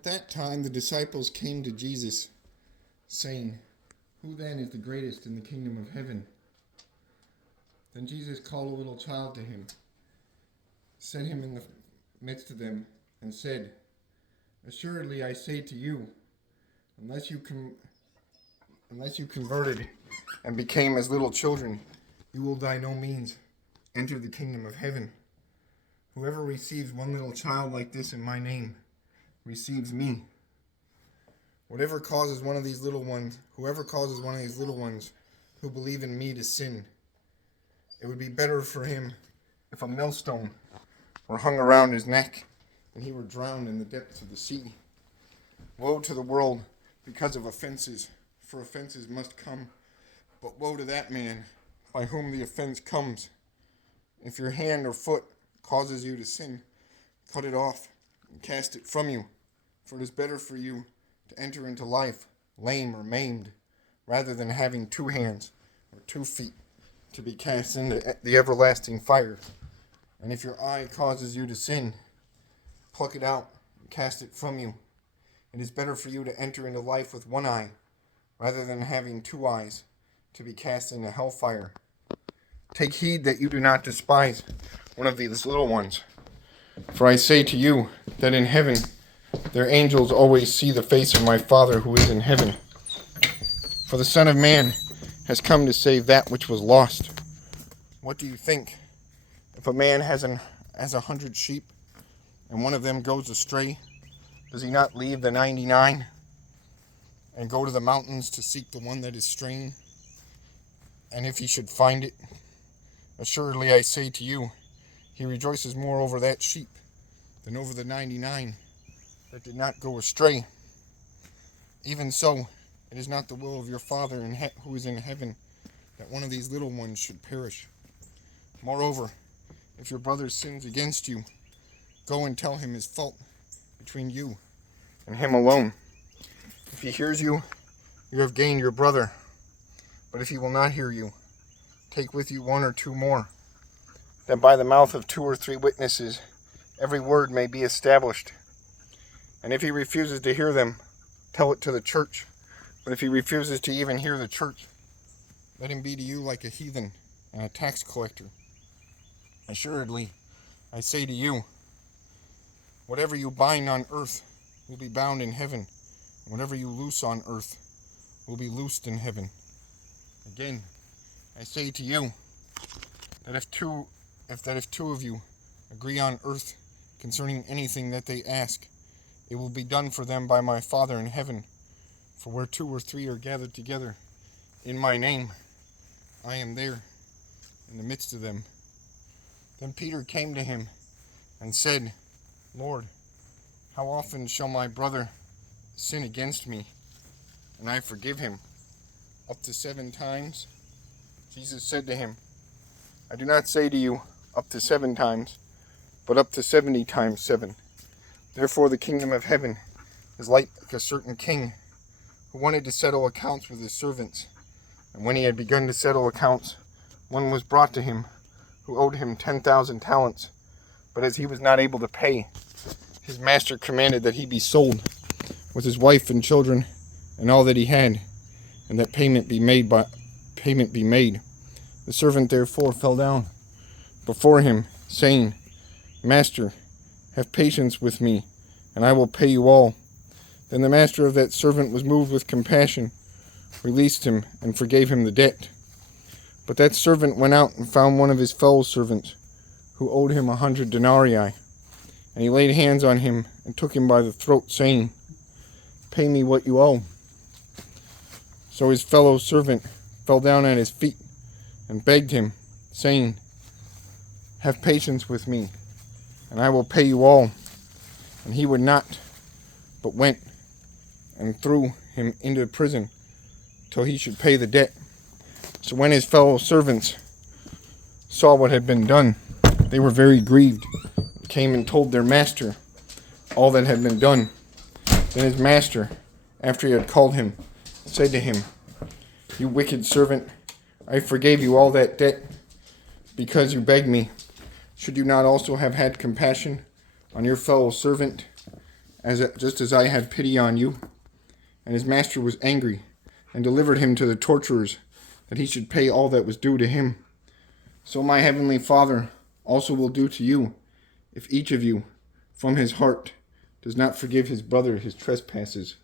At that time the disciples came to Jesus, saying, "Who then is the greatest in the kingdom of heaven?" Then Jesus called a little child to him, set him in the midst of them, and said, "Assuredly I say to you, unless you converted and became as little children, you will by no means enter the kingdom of heaven. Whoever receives one little child like this in my name receives me. Whoever causes one of these little ones who believe in me to sin, it would be better for him if a millstone were hung around his neck and he were drowned in the depths of the sea. Woe to the world because of offenses, for offenses must come, but woe to that man by whom the offense comes. If your hand or foot causes you to sin, cut it off and cast it from you, for it is better for you to enter into life lame or maimed, rather than having 2 hands or 2 feet to be cast into the everlasting fire. And if your eye causes you to sin, pluck it out and cast it from you. It is better for you to enter into life with 1 eye, rather than having 2 eyes to be cast into hellfire. Take heed that you do not despise one of these little ones. For I say to you that in heaven their angels always see the face of my Father who is in heaven. For the Son of Man has come to save that which was lost. What do you think? If a man has 100 sheep, and one of them goes astray, does he not leave the 99 and go to the mountains to seek the one that is straying? And if he should find it, assuredly I say to you, he rejoices more over that sheep than over the 99 that did not go astray. Even so, it is not the will of your Father who is in heaven that one of these little ones should perish. Moreover, if your brother sins against you, go and tell him his fault between you and him alone. If he hears you, you have gained your brother. But if he will not hear you, take with you 1 or 2 more, that by the mouth of 2 or 3 witnesses every word may be established. And if he refuses to hear them, tell it to the church. But if he refuses to even hear the church, let him be to you like a heathen and a tax collector. Assuredly, I say to you, whatever you bind on earth will be bound in heaven, and whatever you loose on earth will be loosed in heaven. Again, I say to you that if two of you agree on earth concerning anything that they ask, it will be done for them by my Father in heaven. For where 2 or 3 are gathered together in my name, I am there in the midst of them. Then Peter came to him and said, Lord, how often shall my brother sin against me, and I forgive him? Up to 7 times? Jesus said to him, I do not say to you up to 7 times, but up to 70 times 7. Therefore the kingdom of heaven is like a certain king who wanted to settle accounts with his servants. And when he had begun to settle accounts, one was brought to him who owed him 10,000 talents. But as he was not able to pay, his master commanded that he be sold with his wife and children and all that he had, and that payment be made. The servant therefore fell down before him, saying, Master, have patience with me, and I will pay you all. Then the master of that servant was moved with compassion, released him, and forgave him the debt. But that servant went out and found one of his fellow servants, who owed him 100 denarii. And he laid hands on him and took him by the throat, saying, Pay me what you owe. So his fellow servant fell down at his feet and begged him, saying, Have patience with me, and I will pay you all. And he would not, but went and threw him into prison till he should pay the debt. So when his fellow servants saw what had been done, they were very grieved, and came and told their master all that had been done. Then his master, after he had called him, said to him, You wicked servant, I forgave you all that debt because you begged me. Should you not also have had compassion on your fellow servant, just as I had pity on you. And his master was angry, and delivered him to the torturers, that he should pay all that was due to him. So my heavenly Father also will do to you, if each of you, from his heart, does not forgive his brother his trespasses.